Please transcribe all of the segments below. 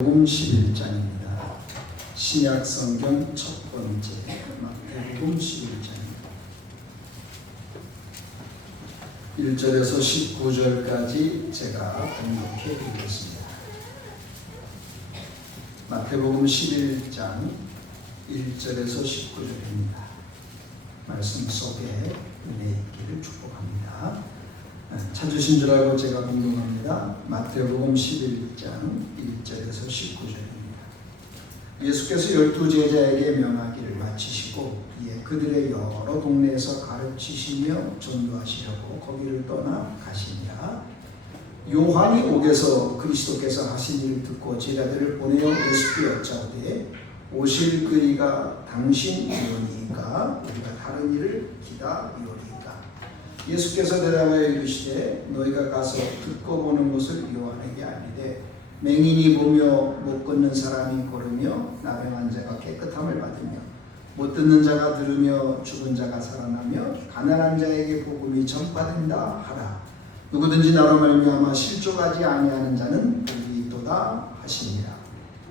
마태복음 11장입니다. 신약 성경 첫 번째 마태복음 11장입니다. 1절에서 19절까지 제가 번역해 드리겠습니다. 마태복음 11장 1절에서 19절입니다. 말씀 속에 은혜 있기를 축복합니다. 찾으신 줄 알고 제가 공동합니다. 마태복음 11장 1절에서 19절입니다. 예수께서 12제자에게 명하기를 마치시고 이에 그들의 여러 동네에서 가르치시며 전도하시려고 거기를 떠나 가시니라. 요한이 옥에서 그리스도께서 하신 일을 듣고 제자들을 보내어 예수께 여짜오되 오실 그이가 당신이오니이까 우리가 다른 일을 기다리오리이까. 예수께서 대답하여 이르시되 너희가 가서 듣고 보는 것을 요한에게 알리되 맹인이 보며 못 걷는 사람이 걸으며 나병한 자가 깨끗함을 받으며 못 듣는 자가 들으며 죽은 자가 살아나며 가난한 자에게 복음이 전파된다 하라. 누구든지 나로 말미암아 실족하지 아니하는 자는 복이 있도다 하시니라.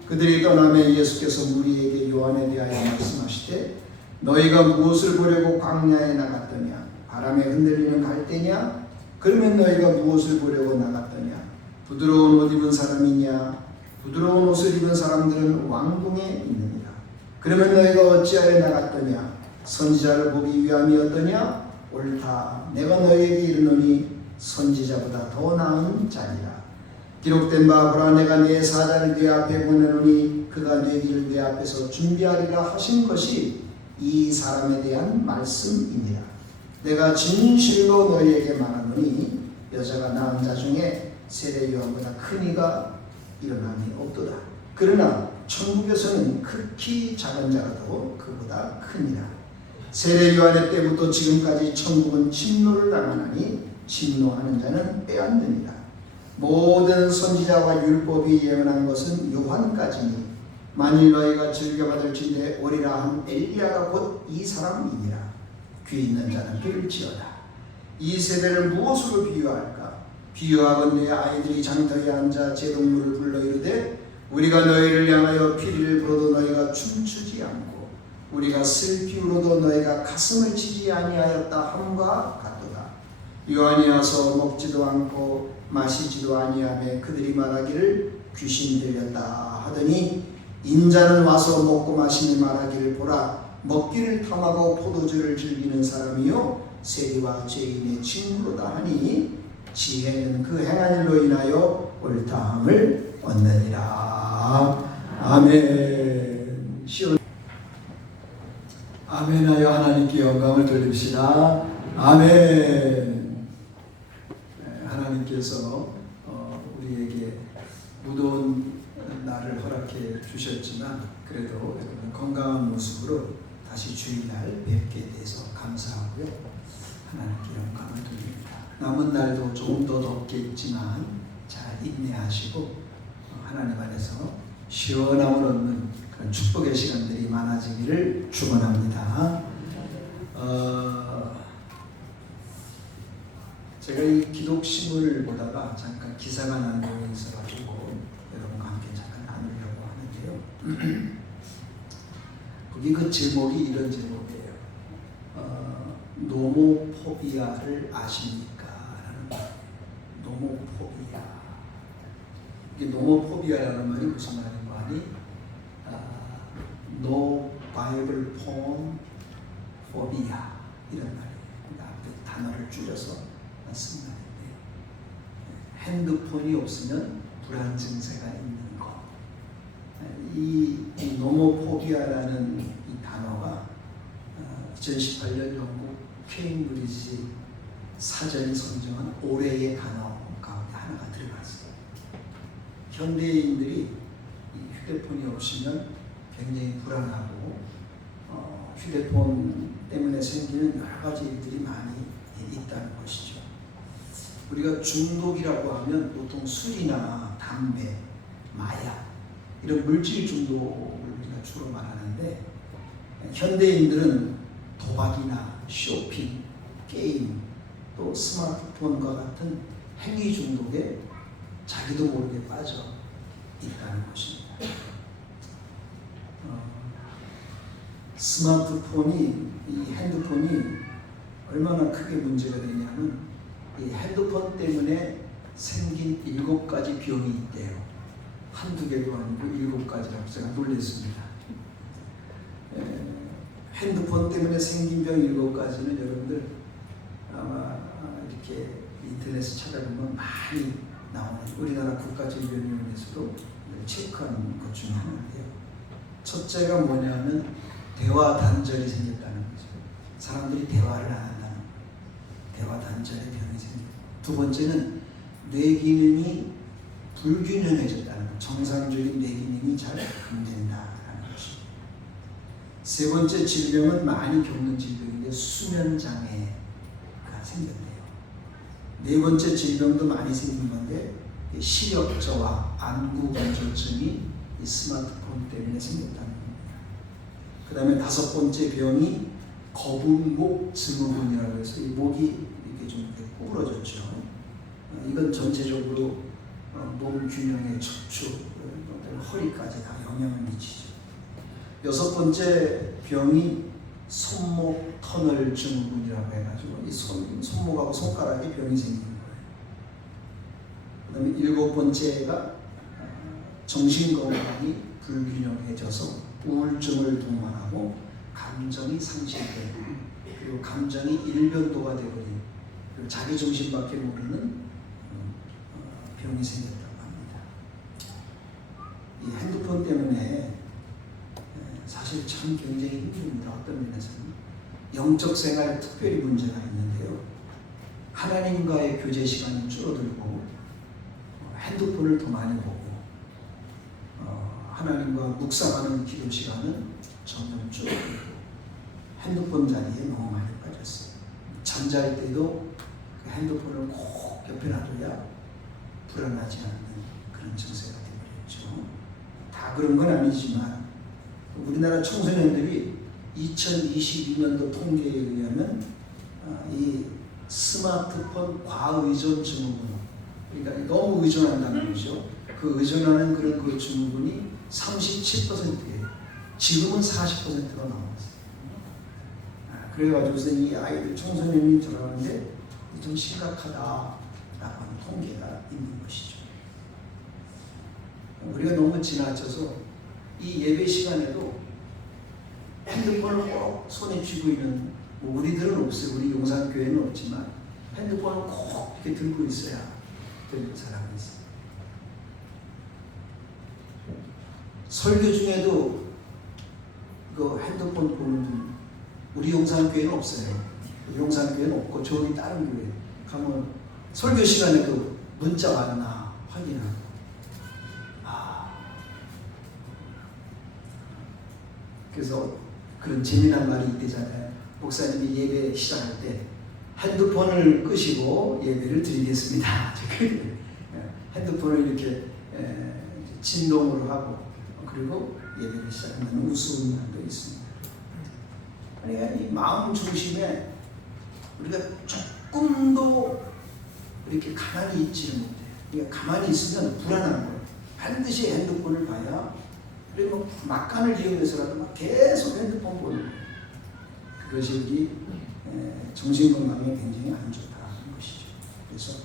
그들이 떠나매 예수께서 무리에게 요한에 대하여 말씀하시되 너희가 무엇을 보려고 광야에 나갔더냐? 바람에 흔들리는 갈대냐? 그러면 너희가 무엇을 보려고 나갔더냐? 부드러운 옷 입은 사람이냐? 부드러운 옷을 입은 사람들은 왕궁에 있느니라. 그러면 너희가 어찌하여 나갔더냐? 선지자를 보기 위함이었더냐? 옳다. 내가 너희에게 이르노니 선지자보다 더 나은 자니라. 기록된 바 보라 내가 내 사자를 네 앞에 보내노니 그가 네 길을 네 앞에서 준비하리라 하신 것이 이 사람에 대한 말씀이니라. 내가 진실로 너희에게 말하노니 여자가 낳은 자 중에 세례 요한보다 큰 이가 일어남이 없도다. 그러나 천국에서는 극히 작은 자라도 그보다 크니라. 세례 요한의 때부터 지금까지 천국은 침노를 당하나니 침노하는 자는 빼앗느니라. 모든 선지자와 율법이 예언한 것은 요한까지니 만일 너희가 즐겨받을진대 오리라 한 엘리야가 곧 이 사람이니라. 귀 있는 자는 들을지어다. 이 세대를 무엇으로 비유할까? 비유하건대 아이들이 장터에 앉아 제동물을 불러 이르되 우리가 너희를 향하여 피리를 불어도 너희가 춤추지 않고 우리가 슬피 울어도 너희가 가슴을 치지 아니하였다 함과 같도다. 요한이 와서 먹지도 않고 마시지도 아니하며 그들이 말하기를 귀신 들렸다 하더니 인자는 와서 먹고 마시니 말하기를 보라 먹기를 탐하고 포도주를 즐기는 사람이요 세리와 죄인의 친구로다 하니 지혜는 그 행한 일로 인하여 옳다함을 얻느니라. 아멘. 아멘하여 하나님께 영광을 돌립시다. 아멘. 하나님께서 우리에게 무더운 날을 허락해 주셨지만 그래도 여러분 건강한 모습으로 다시 주일날 뵙게 돼서 감사하고요. 하나님께 영광을 돌립니다. 남은 날도 조금 더 덥겠지만 잘 인내하시고 하나님 안에서 시원함을 얻는 그런 축복의 시간들이 많아지기를 축원합니다. 제가 이 기독신문을 보다가 잠깐 기사가 난 내용이 있어가지고 여러분과 함께 잠깐 나누려고 하는데요. 거기 그 제목이 이런 제목이에요. 노모포비아를 아십니까? 라는 말. 노모포비아. 이게 노모포비아라는 말이 무슨 말인가 하니 No Bible Phone Phobia 이런 말이에요. 그 단어를 줄여서 쓴 말인데요. 핸드폰이 없으면 불안 증세가 있는 것. 이 노모포비아라는 이 단어가 2018년 영국 케임브리지 사전이 선정한 올해의 단어 가운데 하나가 들어갔어요. 현대인들이 이 휴대폰이 없으면 굉장히 불안하고 휴대폰 때문에 생기는 여러 가지 일들이 많이 있다는 것이죠. 우리가 중독이라고 하면 보통 술이나 담배, 마약 이런 물질 중독을 우리가 주로 말하는데 현대인들은 도박이나 쇼핑, 게임, 또 스마트폰과 같은 행위 중독에 자기도 모르게 빠져 있다는 것입니다. 스마트폰이, 이 핸드폰이 얼마나 크게 문제가 되냐면 이 핸드폰 때문에 생긴 7가지 병이 있대요. 한두 개도 아니고 7가지라고 제가 놀랐습니다. 핸드폰 때문에 생긴 병 7가지는 여러분들 아마 이렇게 인터넷에 찾아보면 많이 나오는, 우리나라 국가질병위원회에서도 체크하는 것 중에 하나인데요. 첫째가 뭐냐면 대화 단절이 생겼다는 거죠. 사람들이 대화를 안 한다는 거예요. 대화 단절의 병이 생겨요. 두 번째는 뇌 기능이 불균형해졌다는 거예요. 정상적인 뇌 기능이 잘 안 된다는 것입니다. 세 번째 질병은 많이 겪는 질병인데 수면 장애가 생겼네요. 네 번째 질병도 많이 생긴 건데 시력 저하, 안구 건조증이 이 스마트폰 때문에 생겼다는 겁니다. 그 다음에 5번째 병이 거북목 증후군이라고 해서 이 목이 이렇게 좀 구부러졌죠. 이건 전체적으로 몸 균형의 척추, 허리까지 다 영향을 미치죠. 6번째 병이 손목 터널 증후군이라고 해가지고 이 손목하고 손가락에 병이 생기는 거예요. 그 다음에 7번째가 정신건강이 불균형해져서 우울증을 동반하고 감정이 상실되고, 그리고 감정이 일변도가 되버리는, 그리고 자기 정신밖에 모르는 병이 생겼다고 합니다. 이 핸드폰 때문에 사실 참 굉장히 힘듭니다. 어떤 면에서는 영적 생활에 특별히 문제가 있는데요. 하나님과의 교제 시간이 줄어들고 핸드폰을 더 많이 보고 하나님과 묵상하는 기도 시간은 점점 줄어들고 핸드폰 자리에 너무 많이 빠졌어요. 잠잘 때도 그 핸드폰을 꼭 옆에 놔둬야 불안하지 않는 그런 증세가 되어버렸죠. 다 그런 건 아니지만 우리나라 청소년들이 2022년도 통계에 의하면 이 스마트폰 과의존 증후군, 그러니까 너무 의존한다는 거죠. 그 의존하는 그런 그 증후군이 37%예요. 지금은 40%가 나왔어요. 그래가지고서 이 아이들 청소년이 들어가는데 좀 심각하다라고 하는 통계가 있는 것이죠. 우리가 너무 지나쳐서 이 예배 시간에도 핸드폰을 꼭 손에 쥐고 있는, 뭐 우리들은 없어요. 우리 용산교회는 없지만 핸드폰을 꼭 이렇게 들고 있어야 되는 사람이 있어요. 설교 중에도 그 핸드폰 보는 분, 우리 용산교회는 없어요. 우리 용산교회는 없고 저기 다른 교회 가면 설교 시간에도 문자 왔나 확인하고. 그래서 그런 재미난 말이 있대잖아요. 목사님이 예배 시작할 때 핸드폰을 끄시고 예배를 드리겠습니다. 핸드폰을 이렇게 진동으로 하고 그리고 예배를 시작하는 우스운 날도 있습니다. 그러니까 이 마음 중심에 우리가 조금도 이렇게 가만히 있지를 못해요. 그러니까 가만히 있으면 불안한 거예요. 반드시 핸드폰을 봐야, 그리고 막간을 이용해서라도 막 계속 핸드폰 보는 거예요. 그것이 우리 정신건강에 굉장히 안 좋다는 것이죠. 그래서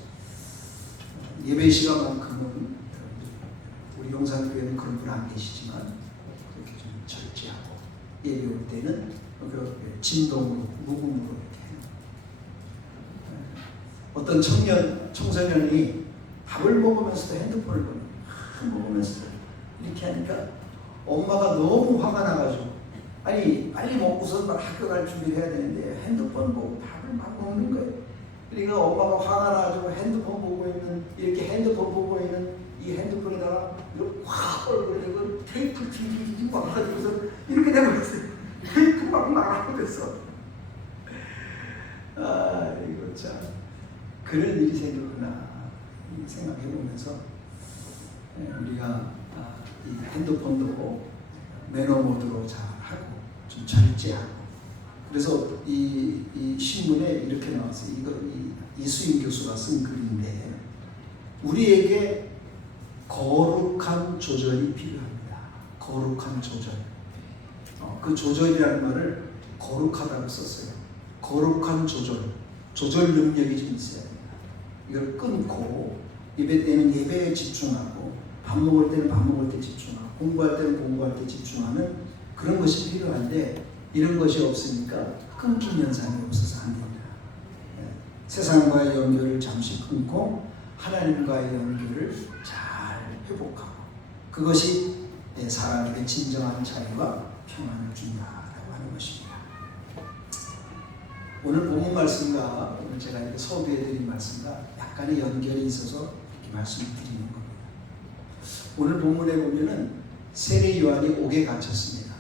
예배 시간만큼은 우리 용산교회는 그런 분 안 계시지만 그렇게 좀 절제하고 예배 올 때는 그렇게 진동으로 무음으로 이렇게 어떤 청소년이 밥을 먹으면서도 핸드폰을 보는 거예요. 먹으면서도 이렇게 하니까 엄마가 너무 화가 나가지고, 아니 빨리 먹고서 학교 갈 준비를 해야 되는데 핸드폰 보고 밥을 막 먹는 거예요. 그러니까 엄마가 화가 나가지고 핸드폰 보고 있는, 이렇게 핸드폰 보고 있는 이 핸드폰에다가 이렇게 확 얼굴에 테이프 tingting 막아가지고서 이렇게 되버렸어요. 테이프 막 나가고 됐어. 이거 참 그런 일이 생겼구나 생각해 보면서 우리가 이 핸드폰도 매너 모드로 잘 하고 좀 절제하고. 그래서 이 신문에 이렇게 나왔어요. 이거 이수인 교수가 쓴 글인데, 우리에게 거룩한 조절이 필요합니다. 거룩한 조절. 그 조절이라는 말을 거룩하다고 썼어요. 거룩한 조절. 조절 능력이 좀 있어야 됩니다. 이걸 끊고 예배 때는 예배에 집중하고 밥 먹을 때는 밥 먹을 때 집중하고 공부할 때는 공부할 때 집중하는 그런 것이 필요한데 이런 것이 없으니까 끊긴 현상이 없어서 안 됩니다. 세상과의 연결을 잠시 끊고 하나님과의 연결을 잘 회복하고 그것이 내 사람에게 진정한 자유와 평안을 준다라고 하는 것입니다. 오늘 본문 말씀과 오늘 제가 이렇게 서두에 드린 말씀과 약간의 연결이 있어서 이렇게 말씀을 드리는 겁니다. 오늘 본문에 보면은 세례 요한이 옥에 갇혔습니다.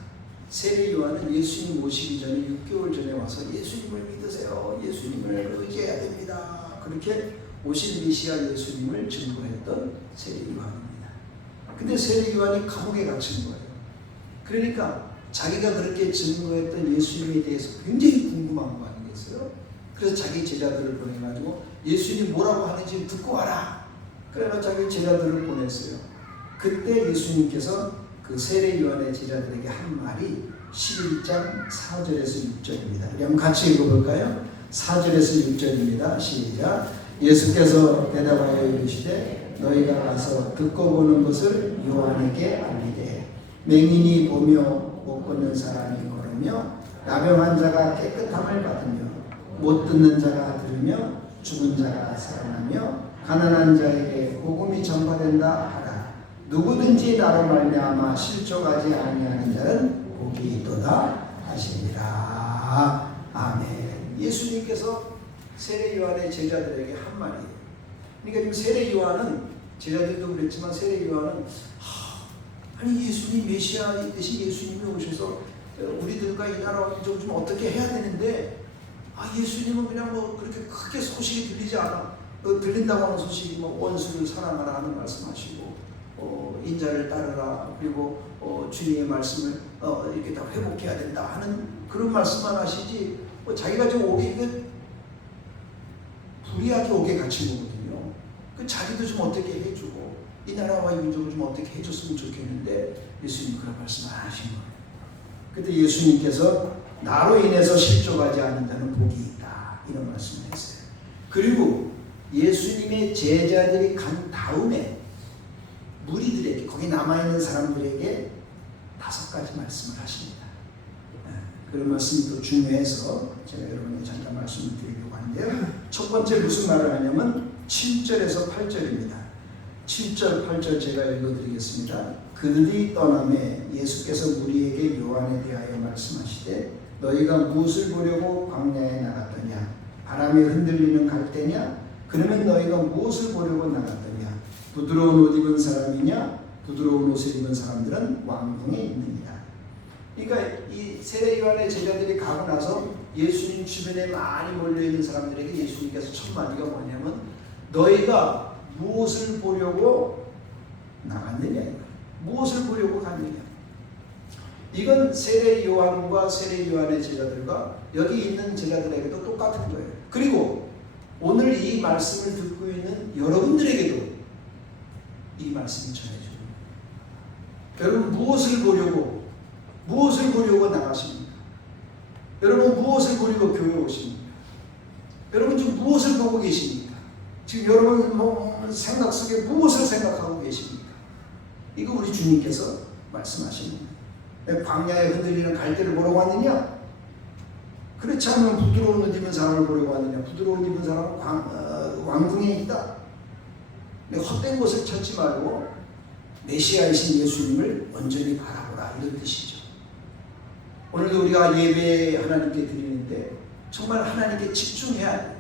세례 요한은 예수님 오시기 전에 6개월 전에 와서 예수님을 믿으세요. 예수님을 의지해야 됩니다. 그렇게 오신 메시아 예수님을 증거했던 세례 요한입니다. 근데 세례 요한이 감옥에 갇힌 거예요. 그러니까 자기가 그렇게 증거했던 예수님에 대해서 굉장히 궁금한 거 아니겠어요? 그래서 자기 제자들을 보내가지고 예수님 뭐라고 하는지 듣고 와라. 그래서 자기 제자들을 보냈어요. 그때 예수님께서 그 세례 요한의 제자들에게 한 말이 11장 4절에서 6절입니다. 우리 한번 같이 읽어볼까요? 4절에서 6절입니다. 시작. 예수께서 대답하여 이르시되 너희가 가서 듣고 보는 것을 요한에게 알리되 맹인이 보며 못 걷는 사람이 걸으며 나병한 자가 깨끗함을 받으며 못 듣는 자가 들으며 죽은 자가 살아나며 가난한 자에게 복음이 전파된다 하라. 누구든지 나로 말미암아 실족하지 아니하는 자는 복이 있도다 하시니라. 아멘. 예수님께서 세례 요한의 제자들에게 한 말이에요. 그러니까 지금 세례 요한은 제자들도 그랬지만 세례 요한은 아니 예수님 메시아이듯이 예수님이 오셔서 우리들과 이 나라 민족 좀 어떻게 해야 되는데 예수님은 그냥 뭐 그렇게 크게 소식이 들리지 않아. 들린다고 하는 소식이 뭐 원수를 사랑하라 하는 말씀하시고 인자를 따르라 그리고 주님의 말씀을 이렇게 다 회복해야 된다 하는 그런 말씀만 하시지 자기가 좀 옥에 불의하게 옥에 갇힌 거거든요. 그 자기도 좀 어떻게 해주고 이 나라와 이 민족을 좀 어떻게 해줬으면 좋겠는데 예수님 그런 말씀을 안 하신 거예요. 그때 예수님께서 나로 인해서 실족하지 않는 자는 복이 있다 이런 말씀을 했어요. 그리고 예수님의 제자들이 간 다음에 무리들에게 거기 남아있는 사람들에게 5가지 말씀을 하십니다. 그런 말씀이 또 중요해서 제가 여러분에게 잠깐 말씀을 드리려고 하는데요. 첫 번째 무슨 말을 하냐면 7절에서 8절입니다. 7절 8절 제가 읽어드리겠습니다. 그들이 떠남에 예수께서 무리에게 요한에 대하여 말씀하시되 너희가 무엇을 보려고 광야에 나갔더냐? 바람에 흔들리는 갈대냐? 그러면 너희가 무엇을 보려고 나갔더냐? 부드러운 옷 입은 사람이냐? 부드러운 옷을 입은 사람들은 왕궁에 있느니라. 그러니까 이 세례 요한의 제자들이 가고 나서 예수님 주변에 많이 몰려있는 사람들에게 예수님께서 첫 마디가 뭐냐면 너희가 무엇을 보려고 나갔느냐? 무엇을 보려고 갔느냐? 이건 세례 요한과 세례 요한의 제자들과 여기 있는 제자들에게도 똑같은 거예요. 그리고 오늘 이 말씀을 듣고 있는 여러분들에게도 이 말씀을 전해줍니다. 여러분 무엇을 보려고 나가십니까? 여러분 무엇을 보려고 교회 오십니까? 여러분 지금 무엇을 보고 계십니까? 지금 여러분 생각 속에 무엇을 생각하고 계십니까? 이거 우리 주님께서 말씀하십니다. 광야에 흔들리는 갈대를 보러 왔느냐? 그렇지 않으면 부드러운 옷 입은 사람을 보려고 왔느냐? 부드러운 옷 입은 사람은 왕궁에 있다. 헛된 것을 찾지 말고 메시아이신 예수님을 온전히 바라보라 이런 뜻이죠. 오늘도 우리가 예배 하나님께 드리는데 정말 하나님께 집중해야 돼요.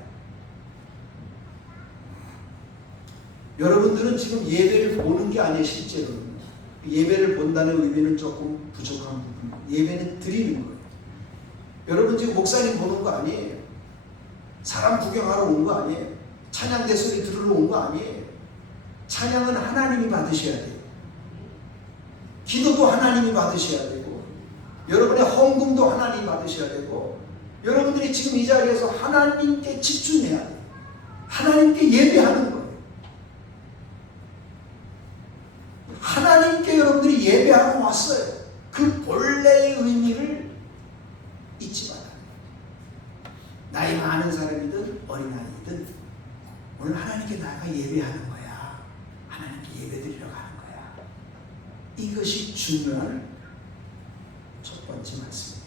여러분들은 지금 예배를 보는 게 아니에요. 실제로 예배를 본다는 의미는 조금 부족한 부분. 예배는 드리는 거예요. 여러분 지금 목사님 보는 거 아니에요. 사람 구경하러 온 거 아니에요. 찬양대 소리 들으러 온 거 아니에요. 찬양은 하나님이 받으셔야 돼요. 기도도 하나님이 받으셔야 되고 여러분의 헌금도 하나님이 받으셔야 되고 여러분들이 지금 이 자리에서 하나님께 집중해야 돼요. 하나님께 예배하는 거예요. 예배하고 왔어요. 그 본래의 의미를 잊지 말아요. 나이 많은 사람이든 어린아이든 오늘 하나님께 나아가 예배하는 거야. 하나님께 예배드리러 가는 거야. 이것이 중요한 첫 번째 말씀입니다.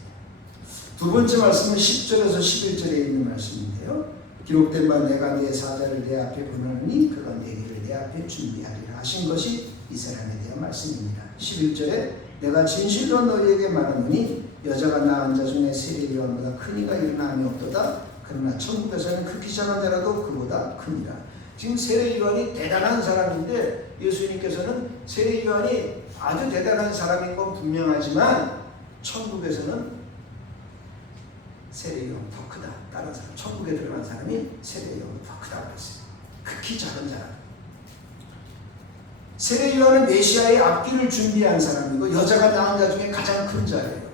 두 번째 말씀은 10절에서 11절에 있는 말씀인데요. 기록된 바 내가 내 사자를 내 앞에 보내니 그가 내 길을 내 앞에 준비하리라 하신 것이 이 사람에 대한 말씀입니다. 11절에 내가 진실로 너희에게 말하노니 여자가 낳은 자 중에 세례 요한보다 큰 이가 일어남이 없도다. 그러나 천국에서는 그 기자가 되라도 그보다 크니라. 지금 세례 요한이 대단한 사람인데 예수님께서는 세례 요한이 아주 대단한 사람인 건 분명하지만 천국에서는 세례 요한 더 크다. 다른 사람 천국에 들어간 사람이 세례 요한 더 크다고 했어요. 극히 작은 사람. 세례 요한은 메시아의 앞길을 준비한 사람이고 여자가 낳은 자 중에 가장 큰 자예요.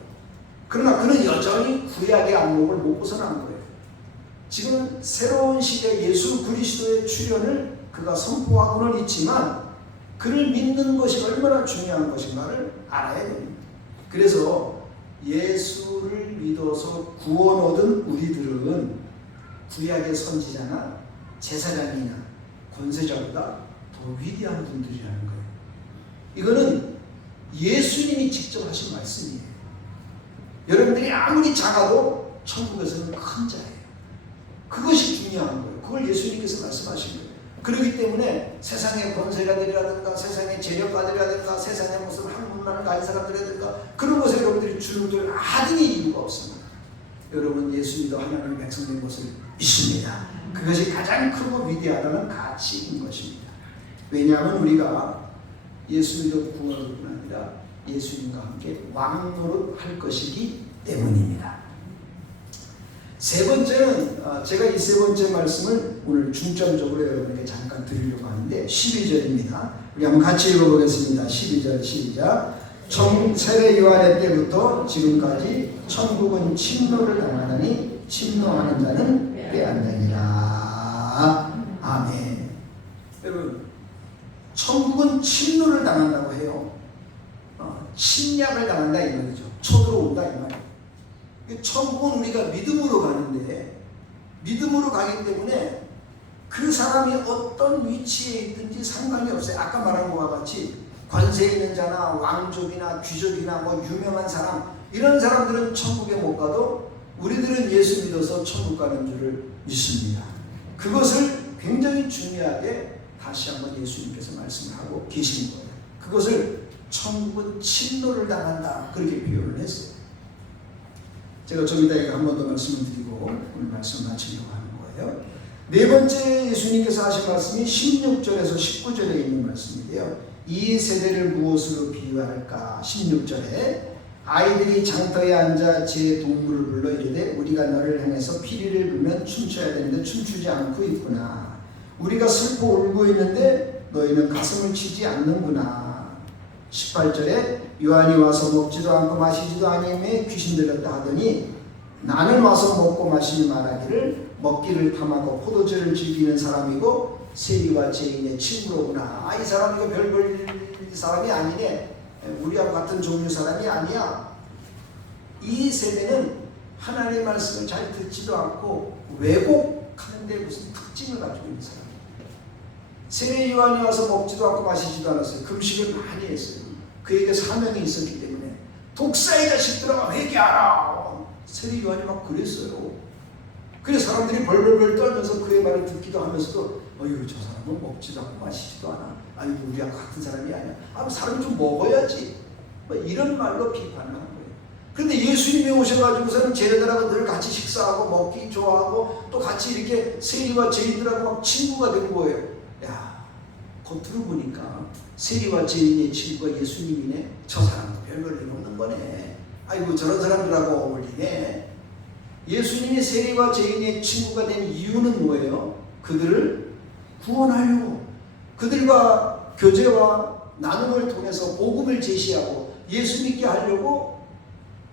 그러나 그는 여전히 구약의 안목을 못 벗어난 거예요. 지금 새로운 시대 예수 그리스도의 출현을 그가 선포하고는 있지만 그를 믿는 것이 얼마나 중요한 것인가를 알아야 됩니다. 그래서 예수를 믿어서 구원 얻은 우리들은 구약의 선지자나 제사장이나 권세자보다 더 위대한 분들이라는 거예요. 이거는 예수님이 직접 하신 말씀이에요. 여러분들이 아무리 작아도 천국에서는 큰 자예요. 그것이 중요한 거예요. 그걸 예수님께서 말씀하신 거예요. 그렇기 때문에 세상의 권세가들이라든가 세상의 재력가들이라든가 세상의 무슨 학문만을 가진 사람들이라든가 그런 것에 여러분들이 주눅들 하등의 이유가 없습니다. 여러분 예수 믿어 하나님의 백성된 것을 믿습니다. 그것이 가장 크고 위대하다는 가치인 것입니다. 왜냐하면 우리가 예수 믿어 구원할 뿐 아니라 예수님과 함께 왕노릇 할 것이기 때문입니다. 세 번째는 제가 이 세 번째 말씀을 오늘 중점적으로 여러분에게 잠깐 드리려고 하는데 12절입니다. 우리 한번 같이 읽어보겠습니다. 12절 시작. 세례 요한의 때부터 지금까지 천국은 침노를 당하더니 침노하는 자는 빼앗느니라. 아멘. 여러분 천국은 침노를 당한다고 해요. 침략을 당한다 이 말이죠. 쳐들어온다 이 말이에요. 천국은 우리가 믿음으로 가는데 믿음으로 가기 때문에 그 사람이 어떤 위치에 있든지 상관이 없어요. 아까 말한 것과 같이 관세 있는 자나 왕족이나 귀족이나 뭐 유명한 사람 이런 사람들은 천국에 못 가도 우리들은 예수 믿어서 천국 가는 줄을 믿습니다. 그것을 굉장히 중요하게 다시 한번 예수님께서 말씀을 하고 계신 거예요. 그것을 천국은 침노를 당한다 그렇게 표현을 했어요. 제가 좀 이따 이거 한 번 더 말씀을 드리고 오늘 말씀 마치려고 하는 거예요. 네 번째 예수님께서 하신 말씀이 16절에서 19절에 있는 말씀인데요. 이 세대를 무엇으로 비유할까? 16절에 아이들이 장터에 앉아 제 동물을 불러 이르되 우리가 너를 향해서 피리를 불면 춤춰야 되는데 춤추지 않고 있구나. 우리가 슬퍼 울고 있는데 너희는 가슴을 치지 않는구나. 18절에 요한이 와서 먹지도 않고 마시지도 아니하며 귀신 들렸다 하더니 나는 와서 먹고 마시니 말하기를 먹기를 탐하고 포도주를 즐기는 사람이고 세리와 죄인의 친구로구나. 이 사람이 별볼 사람이 아니네. 우리하고 같은 종류 사람이 아니야. 이 세대는 하나님의 말씀을 잘 듣지도 않고 왜곡하는데 무슨 특징을 가지고 있는 사람이에요. 세례 요한이 와서 먹지도 않고 마시지도 않았어요. 금식을 많이 했어요. 그에게 사명이 있었기 때문에 독사의 자식들아 회개하라. 세례 요한이 막 그랬어요. 그래서 사람들이 벌벌벌 떨면서 그의 말을 듣기도 하면서도 어휴 저 사람은 먹지도 않고 마시지도 않아. 아니 우리하고 같은 사람이 아니야. 사람이 좀 먹어야지. 이런 말로 비판을 한 거예요. 그런데 예수님이 오셔가지고서는 쟤네들하고 늘 같이 식사하고 먹기 좋아하고 또 같이 이렇게 세리와 죄인들하고 막 친구가 된 거예요. 야, 겉으로 보니까 세리와 죄인의 친구가 예수님이네. 저 사람도 별볼일 없는 거네. 아이고 저런 사람들하고 어울리네. 예수님이 세리와 죄인의 친구가 된 이유는 뭐예요? 그들을 구원하려고, 그들과 교제와 나눔을 통해서 복음을 제시하고 예수 믿게 하려고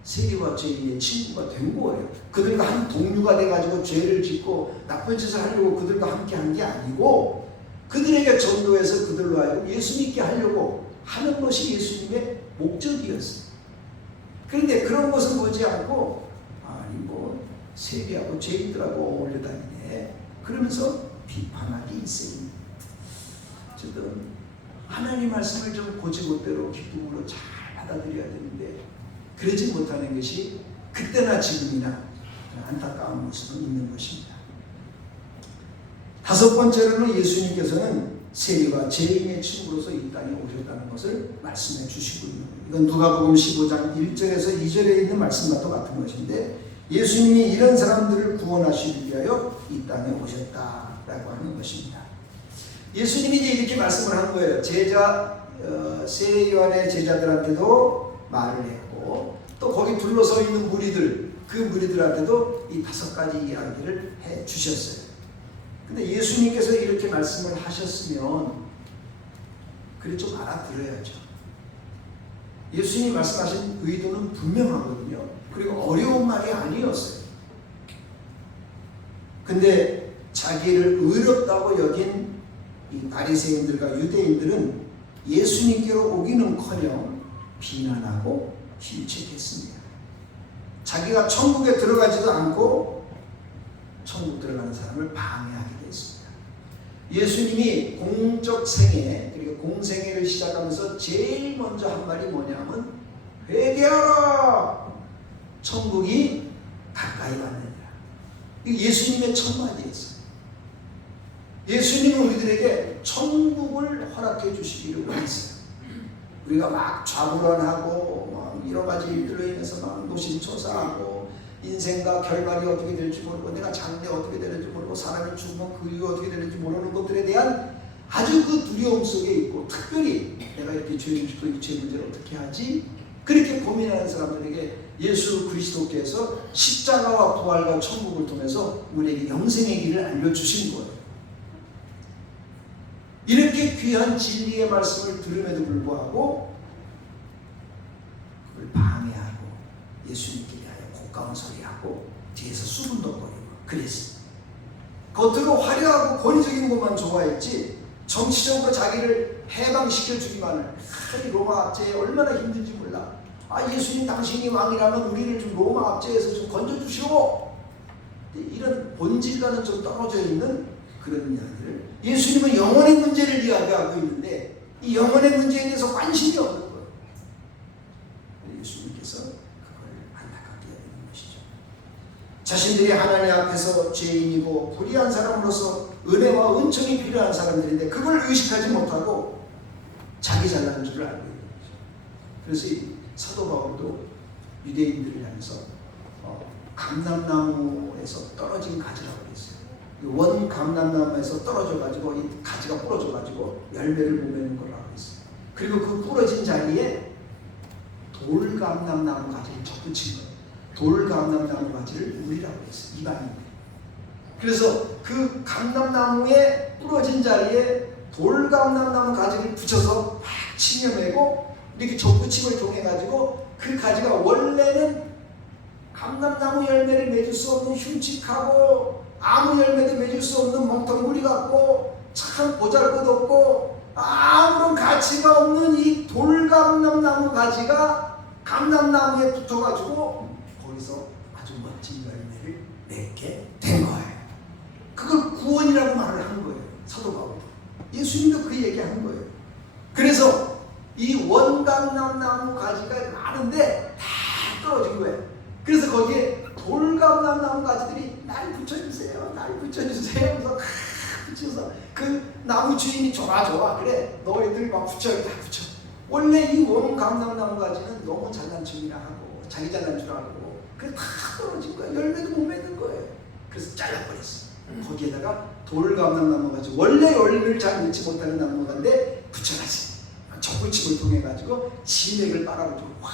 세리와 죄인의 친구가 된 거예요. 그들과 한 동료가 돼가지고 죄를 짓고 나쁜 짓을 하려고 그들과 함께 한 게 아니고 그들에게 전도해서 그들로 하여금 예수 믿게 하려고 하는 것이 예수님의 목적이었어요. 그런데 그런 것을 보지 않고 아니 뭐 세리하고 죄인들하고 어울려 다니네 그러면서 비판하기 있습니다. 어쨌든 하나님 말씀을 좀 고지고대로 기쁨으로 잘 받아들여야 되는데 그러지 못하는 것이 그때나 지금이나 안타까운 모습은 있는 것입니다. 다섯 번째로는 예수님께서는 세리와 죄인의 친구로서 이 땅에 오셨다는 것을 말씀해 주시고 있는 거예요. 이건 누가복음 15장 1절에서 2절에 있는 말씀과 똑같은 것인데 예수님이 이런 사람들을 구원하시기 위하여 이 땅에 오셨다라고 하는 것입니다. 예수님이 이제 이렇게 말씀을 한 거예요. 세례 요한의 제자들한테도 말을 했고 또 거기 둘러서 있는 무리들 그 무리들한테도 이 다섯 가지 이야기를 해 주셨어요. 근데 예수님께서 이렇게 말씀을 하셨으면 그래 좀 알아들어야죠. 예수님이 말씀하신 의도는 분명하거든요. 그리고 어려운 말이 아니었어요. 근데 자기를 의롭다고 여긴 이 바리새인들과 유대인들은 예수님께로 오기는커녕 비난하고 질책했습니다. 자기가 천국에 들어가지도 않고 천국 들어가는 사람을 방해하게 됐습니다. 예수님이 공적 생애 그리고 공생애를 시작하면서 제일 먼저 한 말이 뭐냐면 회개하라 천국이 가까이 왔느니라. 이게 예수님의 첫 마디였어요. 예수님은 우리들에게 천국을 허락해 주시기를 원했어요. 우리가 막 좌불안하고 막 여러 가지 일들로 인해서 막 노심초사하고 인생과 결말이 어떻게 될지 모르고 내가 장래 어떻게 될지 모르고 사람이 죽으면 그 이후 어떻게 될지 모르는 것들에 대한 아주 그 두려움 속에 있고 특별히 내가 이렇게 죄를 짓고 이 죄 문제를 어떻게 하지? 그렇게 고민하는 사람들에게 예수 그리스도께서 십자가와 부활과 천국을 통해서 우리에게 영생의 길을 알려주신 거예요. 이렇게 귀한 진리의 말씀을 들음에도 불구하고 그걸 방해하고 예수님께 대하여 고가운 소리하고 뒤에서 수군덕거리고 그랬어요. 겉으로 화려하고 권위적인 것만 좋아했지 정치적으로 자기를 해방시켜주기만을 이 로마 압제에 얼마나 힘든지 몰라. 예수님 당신이 왕이라면 우리를 좀 로마 압제에서 좀 건져주시오. 이런 본질과는 좀 떨어져 있는 그런 이야기를 예수님은 영혼의 문제를 이야기하고 있는데 이 영혼의 문제에 대해서 관심이 없는 거예요. 예수님께서 그걸 안타깝게 여기는 것이죠. 자신들이 하나님 앞에서 죄인이고 불의한 사람으로서 은혜와 은총이 필요한 사람들인데 그걸 의식하지 못하고 자기 잘나는 줄을 알고 있는 거죠. 그래서 이 사도 바울도 유대인들을 향해서 감람나무에서 떨어진 가지라고 그랬어요. 원 감람나무에서 떨어져가지고 이 가지가 부러져가지고 열매를 못 맺는 거라고 했어요. 그리고 그 부러진 자리에 돌감람나무 가지를 접붙인 거예요. 돌감람나무 가지를 물이라고 했어요. 이방인들. 그래서 그 감람나무에 부러진 자리에 돌감람나무 가지를 붙여서 막 침여매고 이렇게 접붙임을 통해 가지고 그 가지가 원래는 감람나무 열매를 맺을 수 없는 흉측하고 아무 열매도 맺을 수 없는 멍텅구리 같고 참 보잘것없고 아무런 가치가 없는 이 돌감람나무 가지가 감람나무에 붙어가지고 거기서 아주 멋진 열매를 맺게 된 거예요. 그걸 구원이라고 말을 한 거예요. 사도 바울. 예수님도 그 얘기한 거예요. 그래서 이 원감람나무 가지가 많은데 다 떨어진 거예요. 그래서 거기에 돌감람나무 가지들이 날 붙여주세요. 날 붙여주세요. 그래서 붙여서 그 나무 주인이 좋아 그래 너희들 막 붙여 다 붙여. 원래 이 원감람나무 가지는 너무 잘난 척이나 하고 자기 잘난 줄 알고 그래 다 떨어진 거야. 열매도 못 맺는 거예요. 그래서 잘라버렸어. 거기에다가 돌감람나무 가지 원래 열매를 잘 맺지 못하는 나무가인데 붙여놨어. 접붙임을 통해 가지고 진액을 빨아가지고 확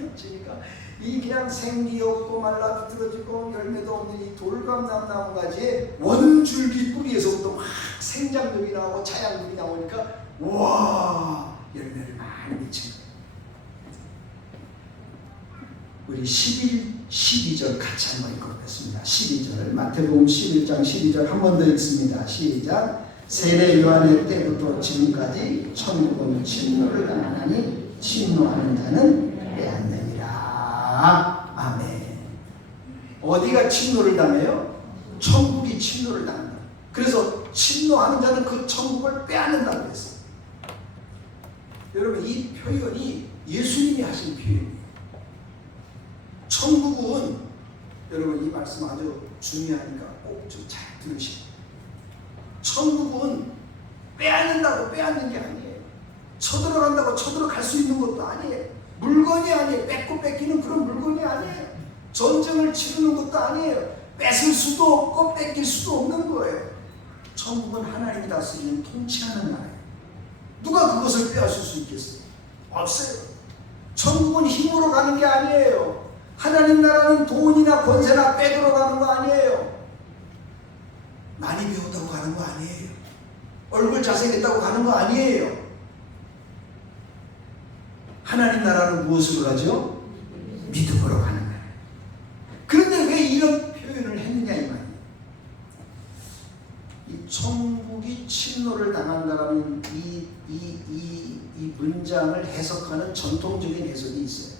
넘치니까 이 그냥 생기 없고 말라 비틀어지고 열매도 없는 이 돌감람나무 가지에 원줄기 뿌리에서부터 막 생장력이 나오고 차양력이 나오니까 와 열매를 많이 맺힌 거예요. 우리 12절 같이 한번 읽어보겠습니다. 12절 마태복음 11장 12절 한 번 더 읽습니다. 시작. 세례 요한의 때부터 지금까지 천국은 진노를 당하니 침노하는 자는 빼앗느니라. 아멘. 어디가 침노를 당해요? 천국이 침노를 당한다. 그래서 침노하는 자는 그 천국을 빼앗는다고 그랬어요. 여러분, 이 표현이 예수님이 하신 표현이에요. 천국은, 여러분 이 말씀 아주 중요하니까 꼭 좀 잘 들으시고, 천국은 빼앗는다고 빼앗는 게 아니에요. 쳐들어간다고 쳐들어갈 수 있는 것도 아니에요. 물건이 아니에요. 뺏고 뺏기는 그런 물건이 아니에요. 전쟁을 치르는 것도 아니에요. 뺏을 수도 없고 뺏길 수도 없는 거예요. 천국은 하나님이 다스리는 통치하는 나라예요. 누가 그것을 빼앗을 수 있겠어요? 없어요. 천국은 힘으로 가는 게 아니에요. 하나님 나라는 돈이나 권세나 빼들어 가는 거 아니에요. 많이 배웠다고 가는 거 아니에요. 얼굴 잘생겼다고 가는 거 아니에요. 하나님 나라는 무엇으로 가죠? 믿음으로 가는 거예요. 그런데 왜 이런 표현을 했느냐 이 말이에요. 이 천국이 침노를 당한다라는 이 문장을 해석하는 전통적인 해석이 있어요.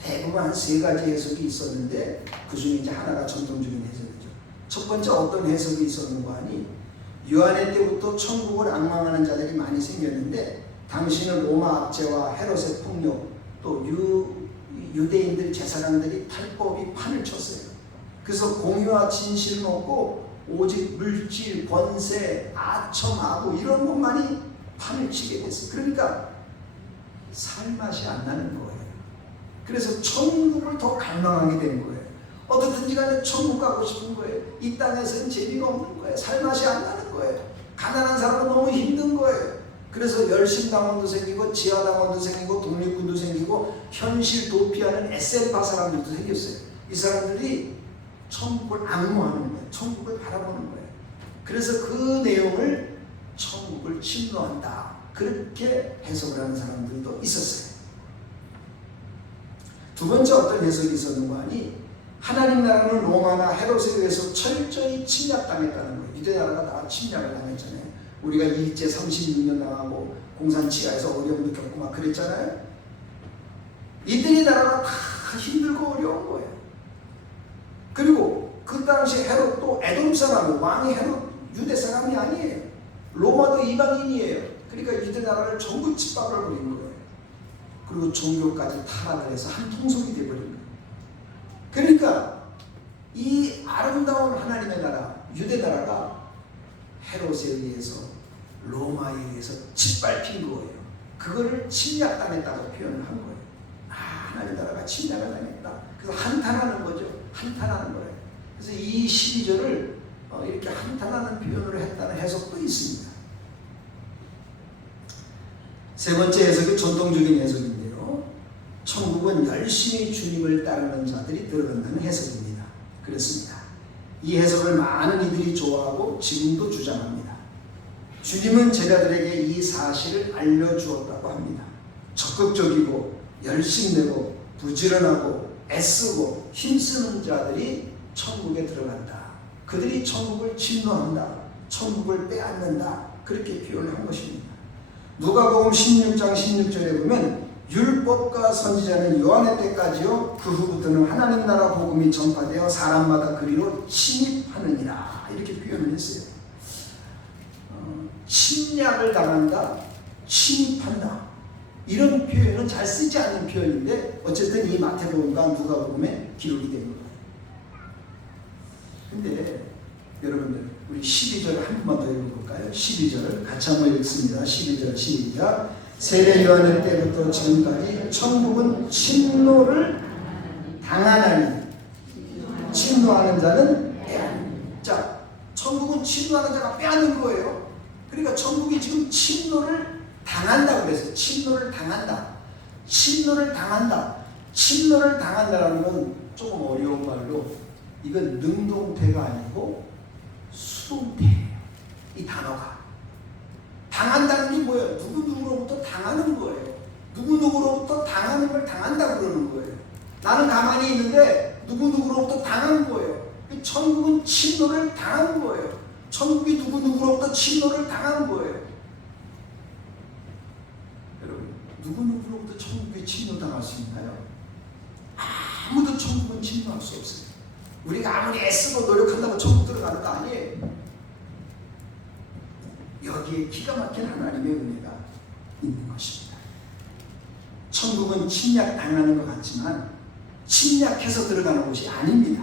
대부분 한 3가지 해석이 있었는데 그 중에 이제 하나가 전통적인 해석이죠. 첫 번째 어떤 해석이 있었는가 하니, 요한의 때부터 천국을 앙망하는 자들이 많이 생겼는데 당시는 로마 압제와 헤롯의 폭력, 또 유대인들 제사장들이 탈법이 판을 쳤어요. 그래서 공의와 진실은 없고 오직 물질, 권세, 아첨하고 이런 것만이 판을 치게 됐어요. 그러니까 살맛이 안 나는 거예요. 그래서 천국을 더 갈망하게 된 거예요. 어떻든지 간에 천국 가고 싶은 거예요. 이 땅에서는 재미가 없는 거예요. 살맛이 안 나는 거예요. 가난한 사람은 너무 힘든 거예요. 그래서 열심당원도 생기고 지하당원도 생기고 독립군도 생기고 현실 도피하는 SN파 사람들도 생겼어요. 이 사람들이 천국을 앙모하는 거예요. 천국을 바라보는 거예요. 그래서 그 내용을 천국을 침노한다, 그렇게 해석을 하는 사람들도 있었어요. 두 번째 어떤 해석이 있었는가 하니, 하나님 나라는 로마나 헤롯에 의해서 철저히 침략당했다는 거예요. 유대 나라가 다 침략을 당했잖아요. 우리가 일제 36년 당하고 공산치하에서 어려움도 겪고 막 그랬잖아요. 이들이 나라가 다 힘들고 어려운 거예요. 그리고 그 당시 헤롯도 에돔 사람이고, 왕이 헤롯 유대 사람이 아니에요. 로마도 이방인이에요. 그러니까 유대 나라를 전부 짓밟아 버린 거예요. 그리고 종교까지 타락을 해서 한 통속이 되어버린 거예요. 그러니까 이 아름다운 하나님의 나라, 유대 나라가 헤롯에 의해서, 로마에 의해서 짓밟힌 거예요. 그거를 침략당했다고 표현을 한 거예요. 하나님 나라가 침략을 당했다. 그래서 한탄하는 거죠. 한탄하는 거예요. 그래서 이 12절을 이렇게 한탄하는 표현으로 했다는 해석도 있습니다. 세 번째 해석이 전통적인 해석인데요. 천국은 열심히 주님을 따르는 자들이 들어간다는 해석입니다. 그렇습니다. 이 해석을 많은 이들이 좋아하고 지금도 주장합니다. 주님은 제자들에게 이 사실을 알려주었다고 합니다. 적극적이고 열심내고 부지런하고 애쓰고 힘쓰는 자들이 천국에 들어간다. 그들이 천국을 침노한다. 천국을 빼앗는다. 그렇게 표현을 한 것입니다. 누가복음 16장 16절에 보면 율법과 선지자는 요한의 때까지요, 그 후부터는 하나님 나라 복음이 전파되어 사람마다 그리로 침입하느니라, 이렇게 표현을 했어요. 침략을 당한다, 침입한다, 이런 표현은 잘 쓰지 않는 표현인데 어쨌든 이 마태복음과 누가복음에 기록이 된 거예요. 근데 여러분들, 우리 12절을 한 번만 더 읽어볼까요? 12절 같이 한번 읽습니다. 12절 시작. 세례 요한의 때부터 지금까지 천국은 침노를 당하나니 침노하는 자는 빼앗는. 자, 천국은 침노하는 자가 빼앗는 거예요. 그러니까 천국이 지금 침노를 당한다고 그랬어요. 침노를 당한다. 침노를 당한다. 침노를 당한다라는 건 조금 어려운 말로, 이건 능동태가 아니고 수동태예요. 이 단어가. 당한다는 게 뭐예요? 누구누구로부터 당하는 거예요. 누구누구로부터 당하는 걸 당한다고 그러는 거예요. 나는 가만히 있는데 누구누구로부터 당한 거예요. 천국은 침노를 당한 거예요. 천국이 누구누구로부터 침노를 당한 거예요. 여러분, 누구누구로부터 천국에 침노당할 수 있나요? 아무도 천국은 침노할 수 없어요. 우리가 아무리 애쓰고 노력한다고 천국 들어가는 거 아니에요. 여기에 기가 막힌 하나님의 은혜가 있는 것입니다. 천국은 침략 당하는 것 같지만 침략해서 들어가는 곳이 아닙니다.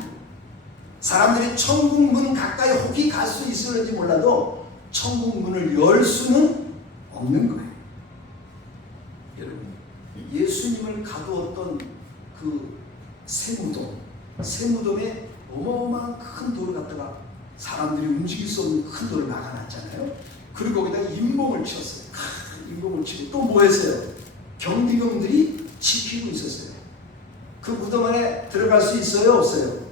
사람들이 천국 문 가까이 혹이 갈 수 있을지 몰라도 천국 문을 열 수는 없는 거예요. 여러분, 예수님을 가두었던 그 세무돔에 어마어마한 큰 돌을 갖다가 사람들이 움직일 수 없는 큰 돌을 막아놨잖아요. 그리고 거기다 인봉을 치었어요. 인봉을 치고 또 뭐 했어요? 경비병들이 지키고 있었어요. 그 무덤 안에 들어갈 수 있어요? 없어요?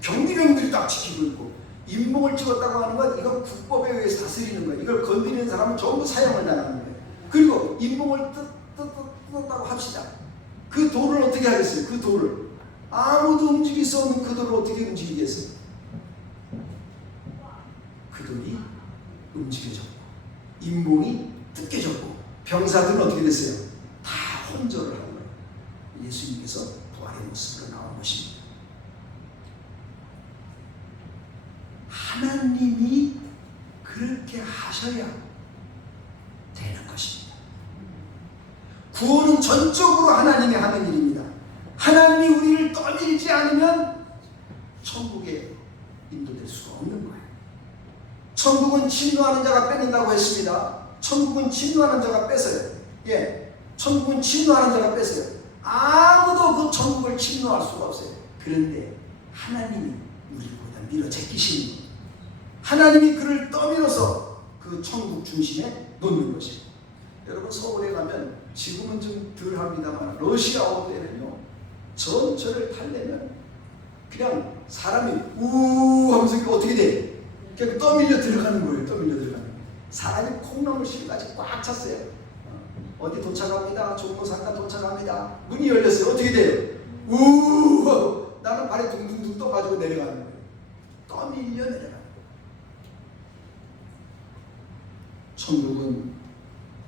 경비병들이 딱 지키고 있고, 인봉을 찍었다고 하는 건 이건 국법에 의해서 다스리는 거예요. 이걸 건드리는 사람은 전부 사형을 당하는 거예요. 그리고 인봉을 뜯었다고 합시다. 그 돌을 어떻게 하겠어요? 그 돌을 아무도 움직일 수 없는 그 돌을 어떻게 움직이겠어요? 그 돌이 움직여졌고 인봉이 뜯겨졌고 병사들은 어떻게 됐어요? 다 혼절을 하고 예수님께서 부활의 모습으로 나온 것입니다. 하나님이 그렇게 하셔야 되는 것입니다. 구원은 전적으로 하나님이 하는 일입니다. 하나님이 우리를 떠밀지 않으면 천국에 인도될 수가 없는 거예요. 천국은 침노하는 자가 뺏는다고 했습니다. 천국은 침노하는 자가 뺏어요. 천국은 침노하는 자가 뺏어요. 아무도 그 천국을 침노할 수가 없어요. 그런데 하나님이 우리보다 밀어 제끼시는 거예요. 하나님이 그를 떠밀어서 그 천국 중심에 놓는 것입니다. 여러분, 서울에 가면 지금은 좀 덜합니다만 러시아어 때는요, 전철을 타려면 그냥 사람이 우 하면서 어떻게 돼? 그냥 떠밀려 들어가는 거예요. 떠밀려 들어가는 거예요. 사람이 콩나물 실까지 꽉 찼어요. 어디 도착합니다. 종로상가 도착합니다. 문이 열렸어요. 어떻게 돼요? 우 나는 발에 둥둥둥 떠가지고 내려가는 거예요. 떠밀려 내려가는 거예요. 천국은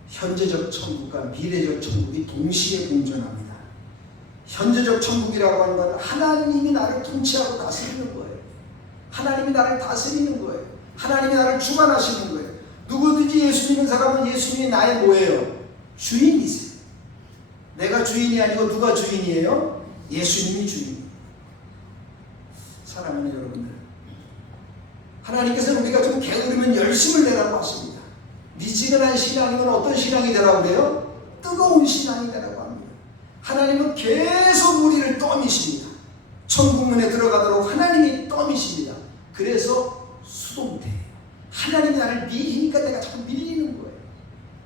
현재적 천국과 미래적 천국이 동시에 공존합니다. 현재적 천국이라고 하는 건 하나님이 나를 통치하고 다스리는 거예요. 하나님이 나를 다스리는 거예요. 하나님이 나를 주관하시는 거예요. 누구든지 예수 믿는 사람은 예수님이 나의 뭐예요? 주인이세요. 내가 주인이 아니고 누가 주인이에요? 예수님이 주인. 사랑하는 여러분들, 하나님께서는 우리가 좀 게으르면 열심을 내라고 하십니다. 미지근한 신앙이면 어떤 신앙이 되라고 그래요? 뜨거운 신앙이 되라고 합니다. 하나님은 계속 우리를 떠미십니다. 천국문에 들어가도록 하나님이 떠미십니다. 그래서 수동태예요. 하나님이 나를 미니까 내가 자꾸 밀리는 거예요.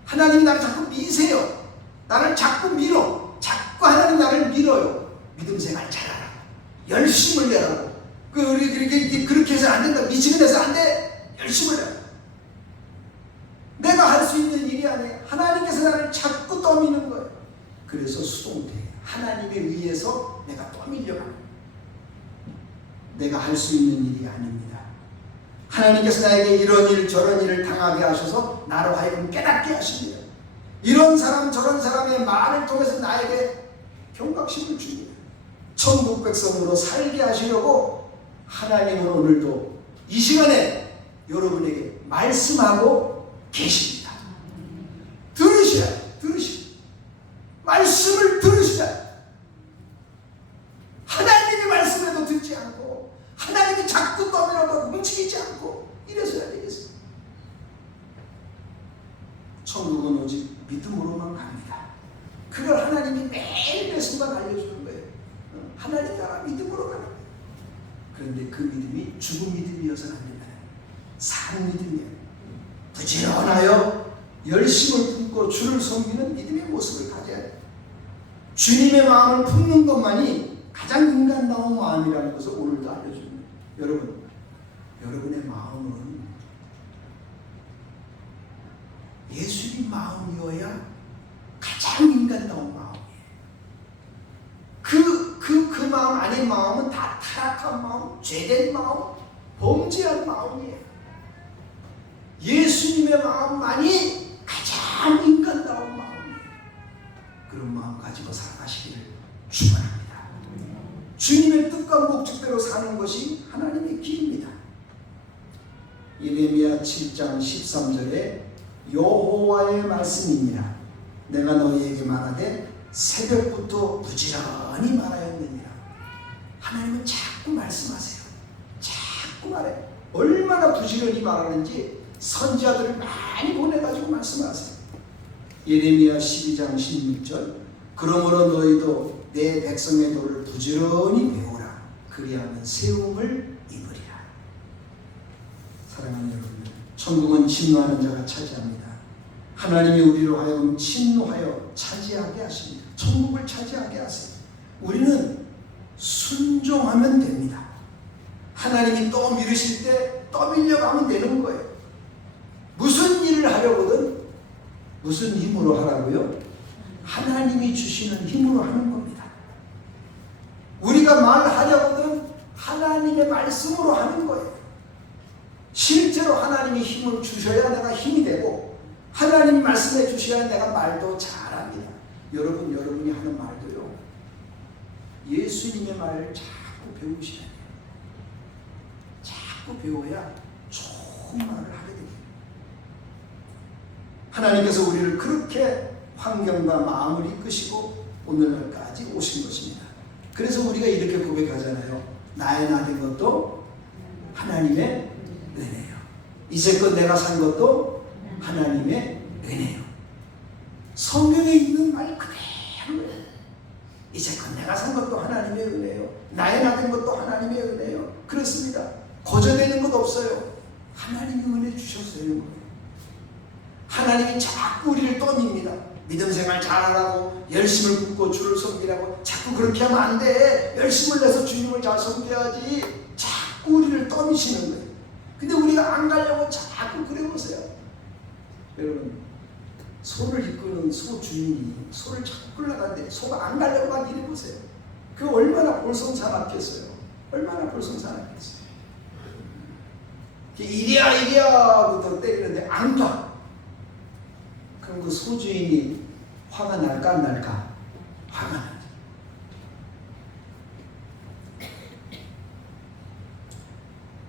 하나님이 나를 자꾸 미세요. 나를 자꾸 밀어. 자꾸 하나님 나를 밀어요. 믿음 생활 잘하라고. 열심을 내라고. 우리 그렇게 해서 안 된다. 미지근해서 안 돼. 열심을 내라. 내가 할 수 있는 일이 아니에요. 하나님께서 나를 자꾸 떠미는 거예요. 그래서 수동태. 하나님에 의해서 내가 떠밀려가는 거예요. 내가 할 수 있는 일이 아닙니다. 하나님께서 나에게 이런 일 저런 일을 당하게 하셔서 나로 하여금 깨닫게 하십니다. 이런 사람 저런 사람의 말을 통해서 나에게 경각심을 줍니다. 천국 백성으로 살게 하시려고 하나님은 오늘도 이 시간에 여러분에게 말씀하고 계십니다. 들으셔야 말씀을 들으셔야. 하나님의 말씀에도 듣지 않고 하나님이 자꾸 떠밀어도 움직이지 않고 이래서야 되겠어요. 천국은 오직 믿음으로만 갑니다. 그걸 하나님이 매일 매 순간 알려주는 거예요. 하나님 나라 믿음으로 가는 거예요. 그런데 그 믿음이 죽은 믿음이어서는 안 된다. 산 믿음이에요. 부지런하여 열심을 품고 주를 섬기는 믿음의 모습을 가져야 돼요. 주님의 마음을 품는 것만이 가장 인간다운 마음이라는 것을 오늘도 알려줍니다. 여러분, 여러분의 마음은 예수님 마음이어야 가장 인간다운 마음이에요. 그 마음 아닌 마음은 다 타락한 마음, 죄된 마음, 범죄한 마음이에요. 예수님의 마음만이 가장 인간다운 마음이에요. 그런 마음 가지고 살아가시기를 축원합니다. 주님의 뜻과 목적대로 사는 것이 하나님의 길입니다. 예레미야 7장 13절에 여호와의 말씀이니라. 내가 너희에게 말하되 새벽부터 부지런히 말하였느니라. 하나님은 자꾸 말씀하세요. 자꾸 말해. 얼마나 부지런히 말하는지 선지자들을 많이 보내가지고 말씀하세요. 예레미야 12장 16절 그러므로 너희도 내 백성의 도를 부지런히 배우라. 그리하면 세움을 입으리라. 사랑하는 여러분, 천국은 진노하는 자가 차지합니다. 하나님이 우리로 하여금 진노하여 차지하게 하십니다. 천국을 차지하게 하세요. 우리는 순종하면 됩니다. 하나님이 떠밀으실 때 떠밀려고 하면 되는 거예요. 무슨 일을 하려거든 무슨 힘으로 하라고요? 하나님이 주시는 힘으로 하는 겁니다. 우리가 말하려거든 하나님의 말씀으로 하는 거예요. 실제로 하나님이 힘을 주셔야 내가 힘이 되고 하나님 말씀해 주셔야 내가 말도 잘합니다. 여러분이 하는 말도요. 예수님의 말을 자꾸 배우셔야 돼요. 자꾸 배워야 좋은 말을 하게 됩니다. 하나님께서 우리를 그렇게 환경과 마음을 이끄시고 오늘날까지 오신 것입니다. 그래서 우리가 이렇게 고백하잖아요. 나의 나 된 것도 하나님의 은혜요. 이제껏 내가 산 것도 하나님의 은혜요. 성경에 있는 말 그대로 이제껏 내가 산 것도 하나님의 은혜요. 나의 나 된 것도 하나님의 은혜요. 그렇습니다. 거저되는 것 없어요. 하나님이 은혜 주셔서 되는 거예요. 하나님이 자꾸 우리를 떠밉니다. 믿음 생활 잘하라고 열심을 굽고 주를 섬기라고 자꾸 그렇게 하면 안 돼. 열심을 내서 주님을 잘 섬겨야지. 자꾸 우리를 떠미시는 거예요. 근데 우리가 안 가려고 자꾸 그래 보세요. 여러분, 소를 이끄는 소 주인이 소를 자꾸 끌어가는데 소가 안 가려고 막 이래 보세요. 그 얼마나 볼썽사납겠어요. 얼마나 볼썽사납겠어요. 이리야 때리는데 안 가. 그럼 그 소주인이 화가 날까 안 날까? 화가 나죠.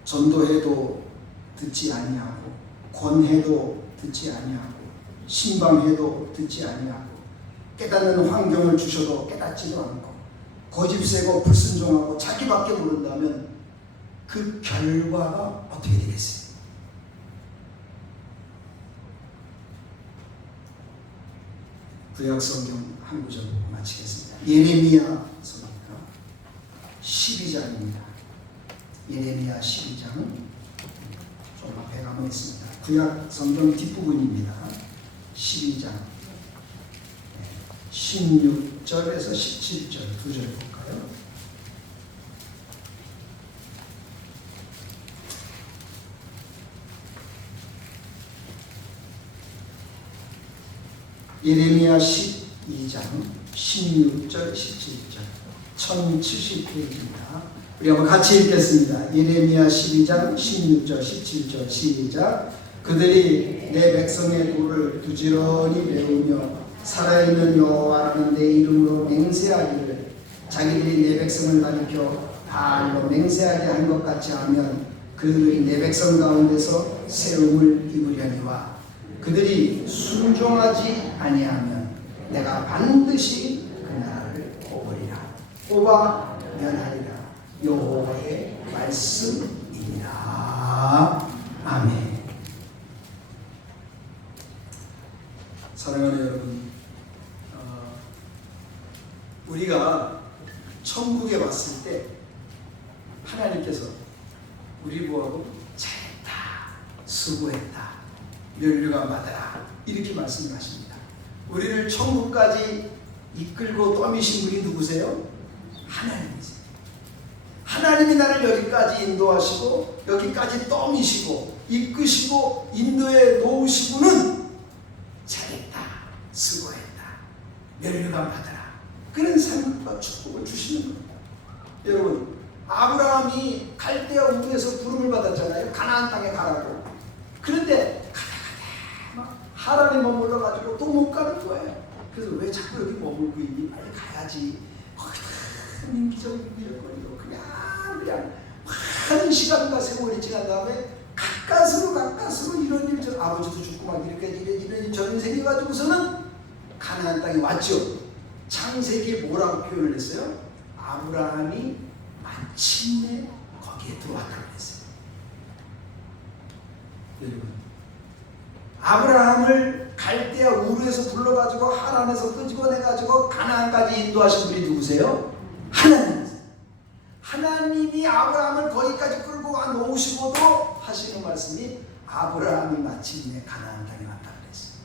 전도해도 듣지 아니하고 권해도 듣지 아니하고 신방해도 듣지 아니하고 깨닫는 환경을 주셔도 깨닫지도 않고 고집세고 불순종하고 자기밖에 모른다면 그 결과가 어떻게 되겠어요? 구약 성경 한 구절 보고 마치겠습니다. 예레미야 12장입니다. 예레미야 12장 좀 앞에 가면 있습니다. 구약 성경 뒷부분입니다. 12장 16절에서 17절 두 절 볼까요? 예레미야 12장 16절 17절 1070페이지입니다. 우리 한번 같이 읽겠습니다. 예레미야 12장 16절 17절 시작. 그들이 내 백성의 도를 부지런히 배우며 살아있는 여호와라는 내 이름으로 맹세하기를 자기들이 내 백성을 가리켜 바알로 맹세하게 한 것 같이 하면 그들이 내 백성 가운데서 세움을 입으려니와 그들이 순종하지 아니하면 내가 반드시 그 나라를 뽑으리라. 뽑아 면하리라. 여호와의 말씀이니라. 아멘. 사랑하는 여러분, 우리가 천국에 왔을 때 하나님께서 우리 보고 잘했다, 수고했다, 면류관 받아라 이렇게 말씀을 하십니다. 우리를 천국까지 이끌고 떠미신 분이 누구세요? 하나님이세요. 하나님이 나를 여기까지 인도하시고 여기까지 떠미시고 이끄시고 인도해 놓으시고는 잘했다, 수고했다, 면류관 받아라 그런 상급과 축복을 주시는 겁니다. 여러분, 아브라함이 갈대아 우르에서 부름을 받았잖아요. 가나안 땅에 가라고. 그런데 하란에 머물러가지고 또 못 가는 거예요. 그래서 왜 자꾸 여기 머물고 있니? 빨리 가야지. 거기다 민기적거리고 그냥 많은 시간과 세월이 지난 다음에 가까스로 이런 일, 저 아버지도 죽고 막 이런 일 저런 생겨가지고서는 가나안 땅에 왔죠. 창세기에 뭐라고 표현을 했어요? 아브라함이 마침내 거기에 들어왔다고 했어요. 여러분, 아브라함을 갈대아 우르에서 불러가지고 하란에서 끄집어내가지고 가나안까지 인도하신 분이 누구세요? 하나님이세요. 하나님이 아브라함을 거기까지 끌고 와 놓으시고도 하시는 말씀이 아브라함이 마침내 가나안 땅에 왔다고 그랬어요.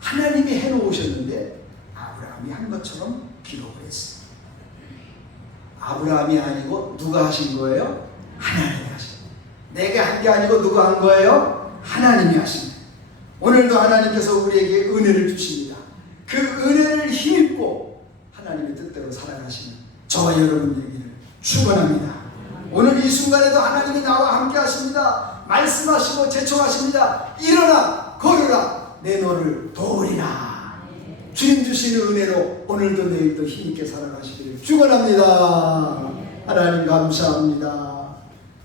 하나님이 해놓으셨는데 아브라함이 한 것처럼 기록을 했어요. 아브라함이 아니고 누가 하신 거예요? 하나님이 하신 거예요. 내가 한 게 아니고 누가 한 거예요? 하나님이 하신 거예요. 오늘도 하나님께서 우리에게 은혜를 주십니다. 그 은혜를 힘입고 하나님의 뜻대로 살아가시는 저와 여러분에게를 축원합니다. 오늘 이 순간에도 하나님이 나와 함께 하십니다. 말씀하시고 제청하십니다. 일어나 걸으라 내 너를 도우리라. 주님 주시는 은혜로 오늘도 내일도 힘있게 살아가시기를 축원합니다. 하나님 감사합니다.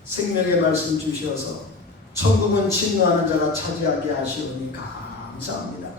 생명의 말씀 주셔서 천국은 침노하는 자가 차지하게 하시오니 감사합니다.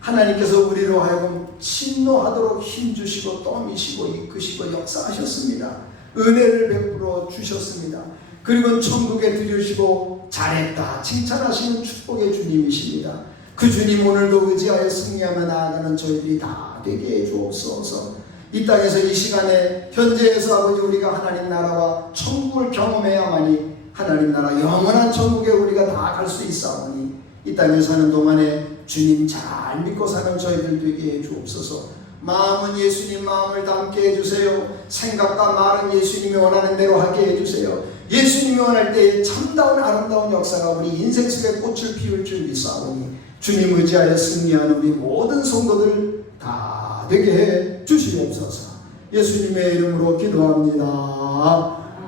하나님께서 우리로 하여금 침노하도록 힘주시고 떠미시고 이끄시고 역사하셨습니다. 은혜를 베풀어 주셨습니다. 그리고 천국에 들으시고 잘했다 칭찬하시는 축복의 주님이십니다. 그 주님 오늘도 의지하여 승리하며 나아가는 저희들이 다 되게 해 주옵소서. 이 땅에서 이 시간에 현재에서 아버지 우리가 하나님 나라와 천국을 경험해야만이 하나님 나라 영원한 천국에 우리가 다 갈 수 있사오니 이 땅에 사는 동안에 주님 잘 믿고 사는 저희들 되게 해 주옵소서. 마음은 예수님 마음을 담게 해주세요. 생각과 말은 예수님이 원하는 대로 하게 해주세요. 예수님이 원할 때 참다운 아름다운 역사가 우리 인생 속에 꽃을 피울 줄 믿사오니 주님 의지하여 승리하는 우리 모든 성도들 다 되게 해 주시옵소서. 예수님의 이름으로 기도합니다.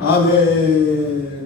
아멘.